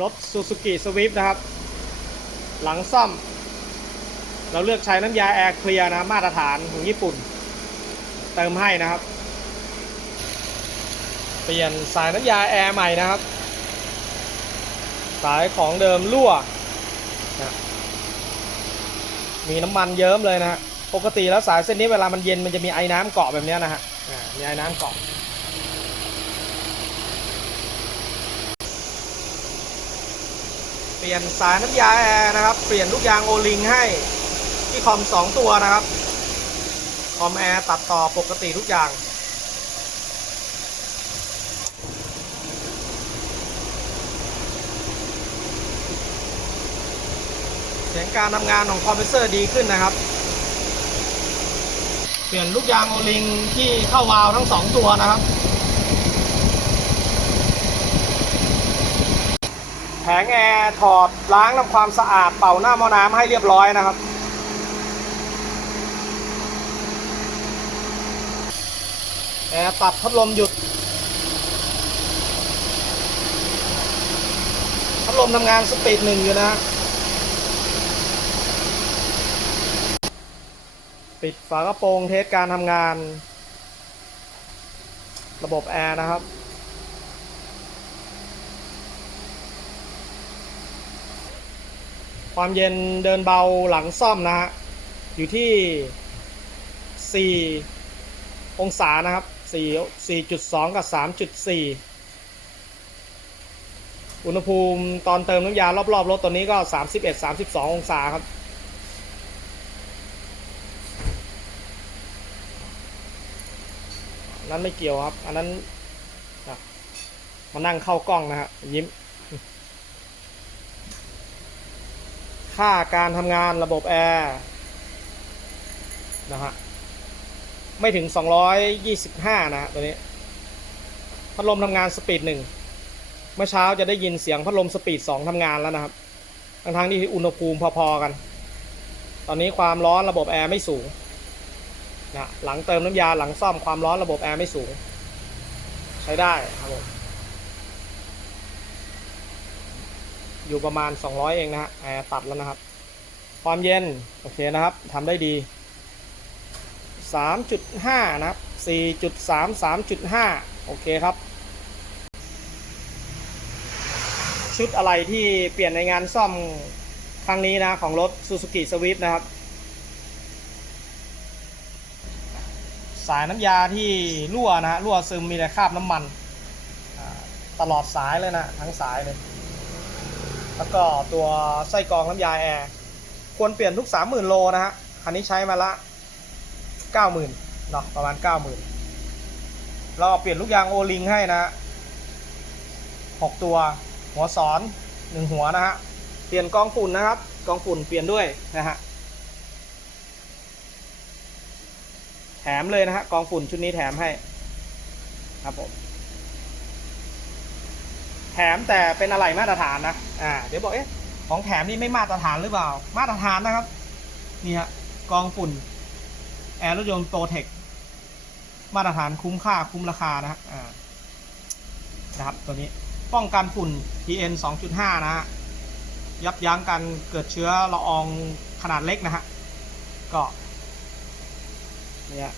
รถ Suzuki Swift นะครับ หลังซ่อม เราเลือกใช้น้ำยาแอร์เคลียร์นะมาตรฐานของญี่ปุ่น เติมให้นะครับ เปลี่ยนสายน้ำยาแอร์ใหม่นะครับ สายของเดิมรั่วนะมีน้ำมันเยิ้มเลยนะฮะปกติแล้วสายเส้นนี้เวลามันเย็นมันจะมีไอ้น้ำเกาะแบบนี้นะฮะมีไอ้น้ำเกาะ ปลี่ยนสายน้ำยาแอร์นะครับ เปลี่ยนลูกยางโอลิงให้ที่คอม 2 ตัวนะครับ คอมแอร์ตัดต่อปกติทุกอย่างเสียงการทำงานของคอมเพรสเซอร์ดีขึ้นนะครับ เปลี่ยนลูกยางโอลิงที่เข้าวาล์วทั้งสองตัวนะครับ ผงแอร์ถอดล้างทำความสะอาดเป่าหน้าหม้อน้ำให้เรียบร้อยนะครับ แอร์ตัดพัดลมหยุด พัดลมทำงานสปีดหนึ่งอยู่นะ ปิดฝากระโปรงเทสการทำงาน ระบบแอร์นะครับ ความเย็นเดินเบาหลังซ่อมนะฮะ อยู่ที่ 4 องศานะครับ 4 4.2 กับ 3.4 อุณหภูมิตอนเติมน้ำยารอบๆรถตัวนี้ก็ 31 32 องศาครับนั้นไม่เกี่ยวครับ อันนั้นมานั่งเข้ากล้องนะฮะยิ้ม ค่าการทำงานระบบแอร์นะฮะไม่ถึง 225 นะฮะตัวนี้ พัดลมทำงานสปีดหนึ่งเมื่อเช้าจะได้ยินเสียงพัดลมสปีดสองทำงานแล้วนะครับ ทั้งทั้งที่อุณหภูมิพอๆกัน ตอนนี้ความร้อนระบบแอร์ไม่สูงนะหลังเติมน้ำยาหลังซ่อมความร้อนระบบแอร์ไม่สูง ใช้ได้ครับผม อยู่ประมาณ 200 เองนะฮะแอร์ตัดแล้วนะครับ ความเย็น โอเคนะครับทำได้ดี 3.5 นะครับ 4.3 3.5 โอเคครับ ชุดอะไรที่เปลี่ยนในงานซ่อมครั้งนี้นะของรถ Suzuki Swift นะครับ สายน้ำยาที่รั่วนะฮะรั่วซึมมีแต่คราบน้ำมัน ตลอดสายเลยนะ ทั้งสายเลย แล้วก็ตัวไส้กรองน้ำยาแอร์ควรเปลี่ยนทุก 30,000 โลนะฮะคันนี้ใช้มาละ 90,000เนาะประมาณ 90,000แล้วก็เปลี่ยนลูกยางโอลิงให้นะฮะ6ตัว หัวสอน 1 หัวนะฮะ เปลี่ยนกองฝุ่นนะครับ กองฝุ่นเปลี่ยนด้วยนะฮะ แถมเลยนะฮะ กองฝุ่นชุดนี้แถมให้ ครับผม แถมแต่เป็นอะไรมาตรฐานนะอ่าเดี๋ยวบอกเอ๊ะของแถมนี่ไม่มาตรฐานหรือเปล่า มาตรฐานนะครับนี่ฮะกองฝุ่นแอร์รถยนต์โปรเทคมาตรฐานคุ้มค่าคุ้มราคานะฮะอ่านะครับตัวนี้ป้องกันฝุ่น PM 2.5 นะฮะยับยั้งการเกิดเชื้อละอองขนาดเล็กนะฮะก็เนี่ย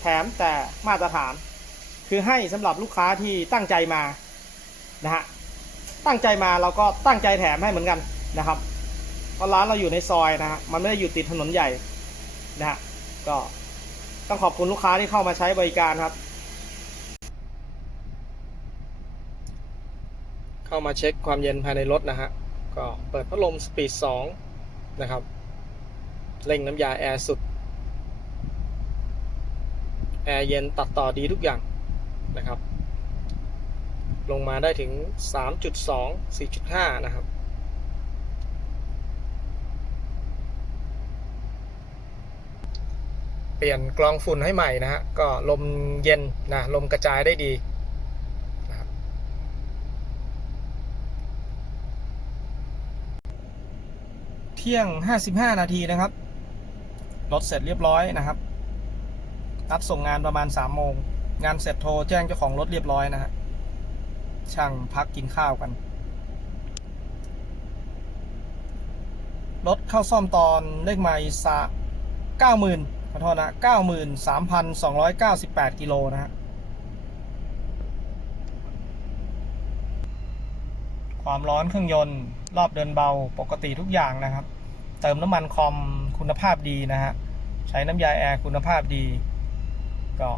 แถมแต่มาตรฐาน คือให้สำหรับลูกค้าที่ตั้งใจมา นะฮะตั้งใจมาเราก็ตั้งใจแถมให้เหมือนกันนะครับเพราะร้านเราอยู่ในซอยนะฮะมันไม่ได้อยู่ติดถนนใหญ่นะฮะก็ต้องขอบคุณลูกค้าที่เข้ามาใช้บริการครับ เข้ามาเช็คความเย็นภายในรถนะฮะก็เปิดพัดลมสปีด2นะครับเร่งน้ำยาแอร์สุดแอร์เย็นตัดต่อดีทุกอย่างนะครับ ลงมาได้ถึง 3.2 4.5 นะครับ เปลี่ยนกรองฝุ่นให้ใหม่นะฮะ ก็ลมเย็นนะ ลมกระจายได้ดีนะครับเที่ยง 55 นาทีนะครับรถเสร็จเรียบร้อยนะครับนัดส่งงานประมาณ3โมง งานเสร็จโทรแจ้งเจ้าของรถเรียบร้อยนะฮะ ช่างพักกินข้าวกัน รถเข้าซ่อมตอนเลขไมล์สะเก้าหมื่นขอโทษนะเก้าหมื่นสามพันสองร้อยเก้าสิบแปดกิโลนะฮะ ความร้อนเครื่องยนต์ รอบเดินเบาปกติทุกอย่างนะครับ เติมน้ำมันคอมคุณภาพดีนะฮะ ใช้น้ำยาแอร์คุณภาพดี ก็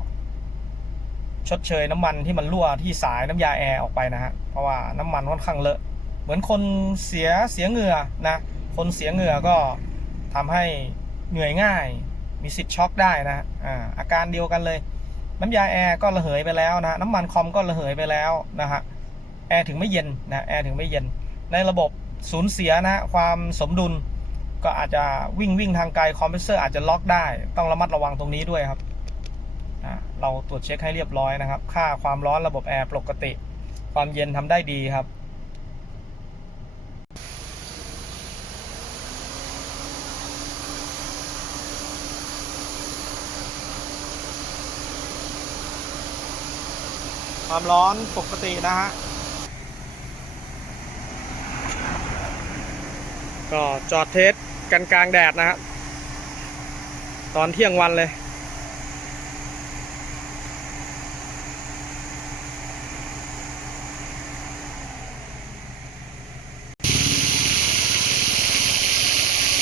ชดเชยน้ำมันที่มันรั่วที่สายน้ำยาแอร์ออกไปนะฮะเพราะว่าน้ำมันค่อนข้างเลอะ เหมือนคนเสียเสียเหงื่อนะคนเสียเหงื่อก็ทำให้เหนื่อยง่าย มีสิทธิ์ช็อกได้นะอ่าอาการเดียวกันเลย น้ำยาแอร์ก็ระเหยไปแล้วนะน้ำมันคอมก็ระเหยไปแล้วนะฮะแอร์ถึงไม่เย็นนะแอร์ถึงไม่เย็น ในระบบสูญเสียนะความสมดุลก็อาจจะวิ่งวิ่งทางไกลคอมเพรสเซอร์อาจจะล็อกได้ ต้องระมัดระวังตรงนี้ด้วยครับ อ่าเราตรวจเช็คให้เรียบร้อยนะครับ ค่าความร้อนระบบแอร์ปกติ ความเย็นทำได้ดีครับความร้อนปกตินะฮะ ก็จอดเทสกันกลางแดดนะฮะตอนเที่ยงวันเลย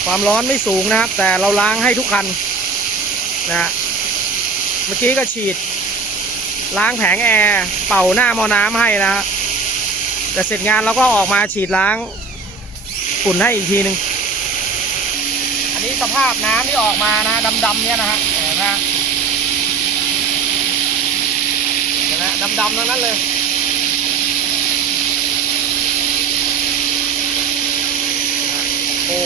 ความร้อนไม่สูงนะครับ แต่เราล้างให้ทุกคันนะฮะเมื่อกี้ก็ฉีด ล้างแผงแอร์เป่าหน้ามอน้ำให้นะฮะแต่เสร็จงานเราก็ออกมาฉีดล้างฝุ่นให้อีกทีหนึ่งอันนี้สภาพน้ำที่ออกมานะดำๆเนี่ยนะฮะเห็นไหมฮะเห็นไหมดำๆทั้งนั้นเลยโอ้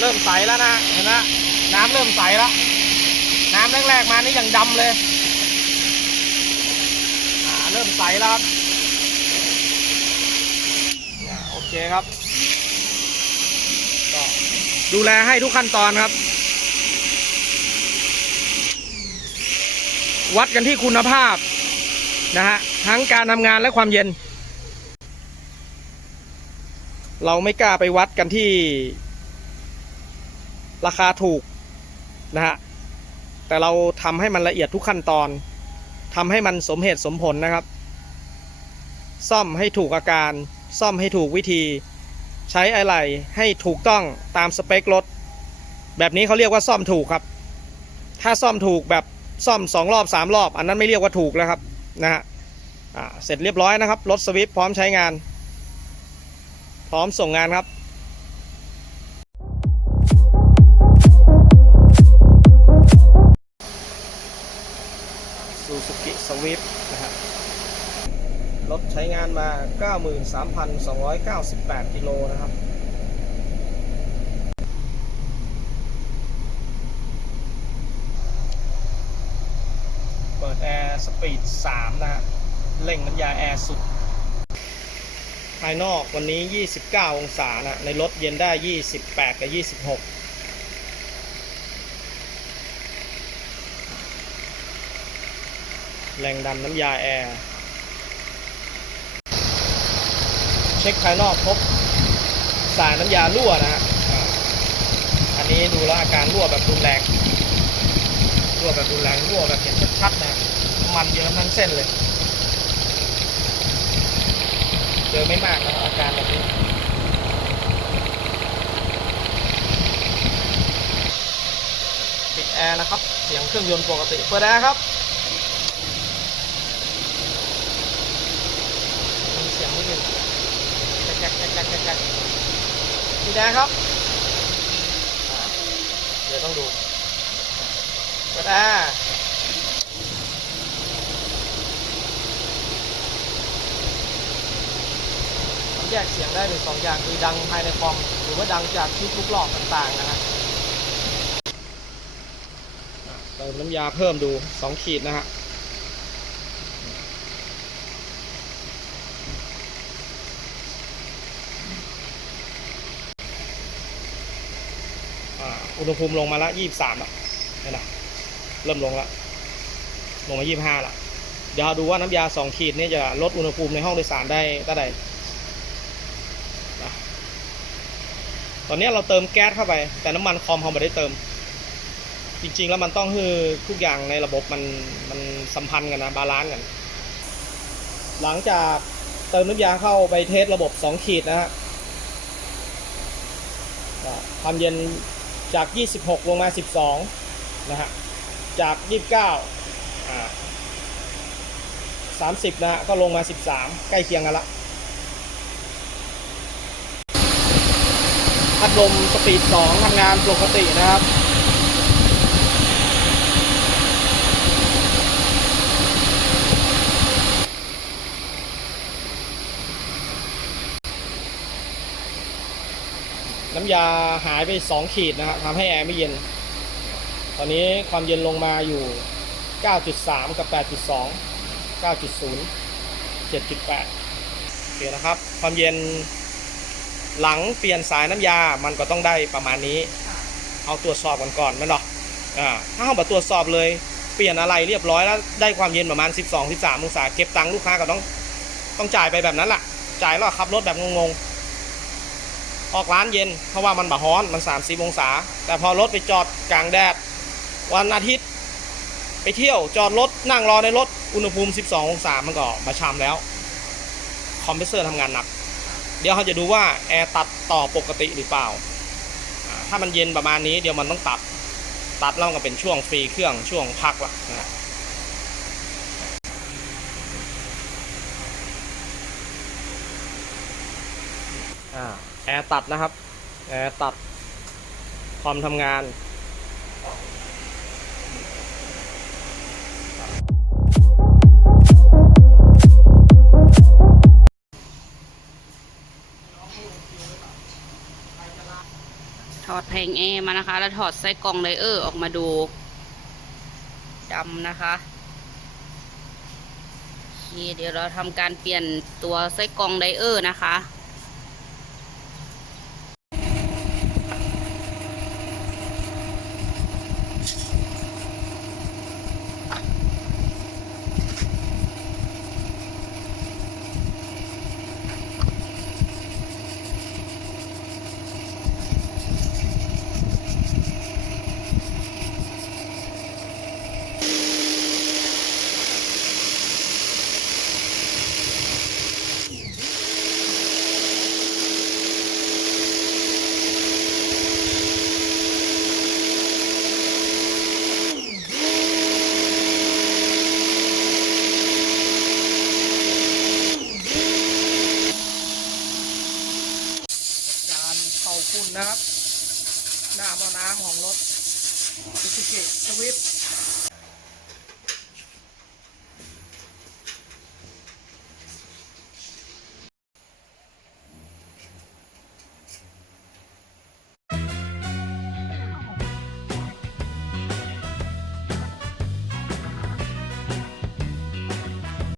เริ่มใสแล้วนะเห็นไหมน้ำเริ่มใสแล้วน้ำแรกๆมานี่ยังดำเลยเริ่มใสแล้วครับโอเคครับดูแลให้ทุกขั้นตอนครับ วัดกันที่คุณภาพนะฮะทั้งการทำงานและความเย็น เราไม่กล้าไปวัดกันที่ ราคาถูกนะฮะแต่เราทำให้มันละเอียดทุกขั้นตอนทำให้มันสมเหตุสมผลนะครับ ซ่อมให้ถูกอาการ ซ่อมให้ถูกวิธี ใช้อะไรให้ถูกต้องตามสเปครถ แบบนี้เขาเรียกว่าซ่อมถูกครับ ถ้าซ่อมถูกแบบซ่อมสองรอบสามรอบ อันนั้นไม่เรียกว่าถูกแล้วครับนะฮะเสร็จเรียบร้อยนะครับรถสวิฟพร้อมใช้งาน พร้อมส่งงานครับ วิฟนะฮะรถใช้งานมา 93,298 กิโลนะครับเปิดแอร์สปีด 3 นะฮะเร่งน้ำยาแอร์สุด ภายนอกวันนี้ 29 องศานะในรถเย็นได้ 28 กับ 26 แรงดันน้ำยาแอร์ เช็คภายนอกพบสายน้ำยารั่วนะฮะอันนี้ดูแล้วอาการรั่วแบบรุนแรง รั่วแบบรุนแรงรั่วแบบเห็นชัดๆนะ มันเยอะทั้งเส้นเลย เจอไม่มากนะอาการแบบนี้ปิดแอร์นะครับ เสียงเครื่องยนต์ปกติ เปิดแอร์ครับ มีเสียงนิดนึง แจ๊กแจ๊กแจ๊กแจ๊กแจ๊กปิดแอร์ครับเดี๋ยวต้องดูเปิดแอร์ผมแยกเสียงได้เป็นสองอย่างคือดังภายในคอมหรือว่าดังจากคลิปลูกหลอกต่างๆนะฮะเติมน้ำยาเพิ่มดูสองขีดนะฮะ อุณหภูมิลงมาละยี่สามอะนี่นะเริ่มลงละลงมายี่ห้าละเดี๋ยวดูว่าน้ำยาสองขีดนี่จะลดอุณหภูมิในห้องโดยสารได้เท่าไหร่ตอนนี้เราเติมแก๊สเข้าไป แต่น้ำมันคอมเราไม่ได้เติม จริง ๆ แล้วมันต้องคือทุกอย่างในระบบมันมันสัมพันธ์กันนะบาลานซ์กัน หลังจากเติมน้ำยาเข้าไปเทสระบบ 2 ขีดนะฮะความเย็น จาก 26 ลงมา 12 นะฮะ จาก 29อ่า30 นะฮะ ก็ลงมา 13 ใกล้เคียงกันละ พัดลมสปีด 2ทำงานปกตินะครับ น้ำยาหายไป 2 ขีดนะครับทำให้แอร์ไม่เย็น ตอนนี้ความเย็นลงมาอยู่ 9.3 กับ 8.2 9.0 7.8โอเคนะครับ ความเย็นหลังเปลี่ยนสายน้ำยา มันก็ต้องได้ประมาณนี้ เอาตรวจสอบกันก่อนไหมเนาะอ่าถ้าเราแบบตรวจสอบเลย เปลี่ยนอะไรเรียบร้อยแล้วได้ความเย็นประมาณ 12 13องศาเก็บตังค์ลูกค้าก็ต้องต้องจ่ายไปแบบนั้นแหละจ่ายแล้วขับรถแบบงงๆ ออกร้านเย็น เพราะว่ามันบะฮ้อนมัน30องศา แต่พอรถไปจอดกลางแดด วันอาทิตย์ ไปเที่ยวจอดรถนั่งรอในรถอุณหภูมิ 12 องศามันก็มาชามแล้ว คอมเพรสเซอร์ทำงานหนัก เดี๋ยวเขาจะดูว่าแอร์ตัดต่อปกติหรือเปล่าอ่าถ้ามันเย็นประมาณนี้เดี๋ยวมันต้องตัด ตัดแล้วก็เป็นช่วงฟรีเครื่องช่วงพักละนะ อ่าแอร์ตัดนะครับ แอร์ตัด คอมทำงานถอดแผงแอร์มานะคะ แล้วถอดไส้กรองไดเออร์ออกมาดูดำนะคะโอเคเดี๋ยวเราทำการเปลี่ยนตัวไส้กรองไดเออร์นะคะ ฝุ่นนะครับ หน้าหม้อน้ำของรถซูซูกิสวิฟ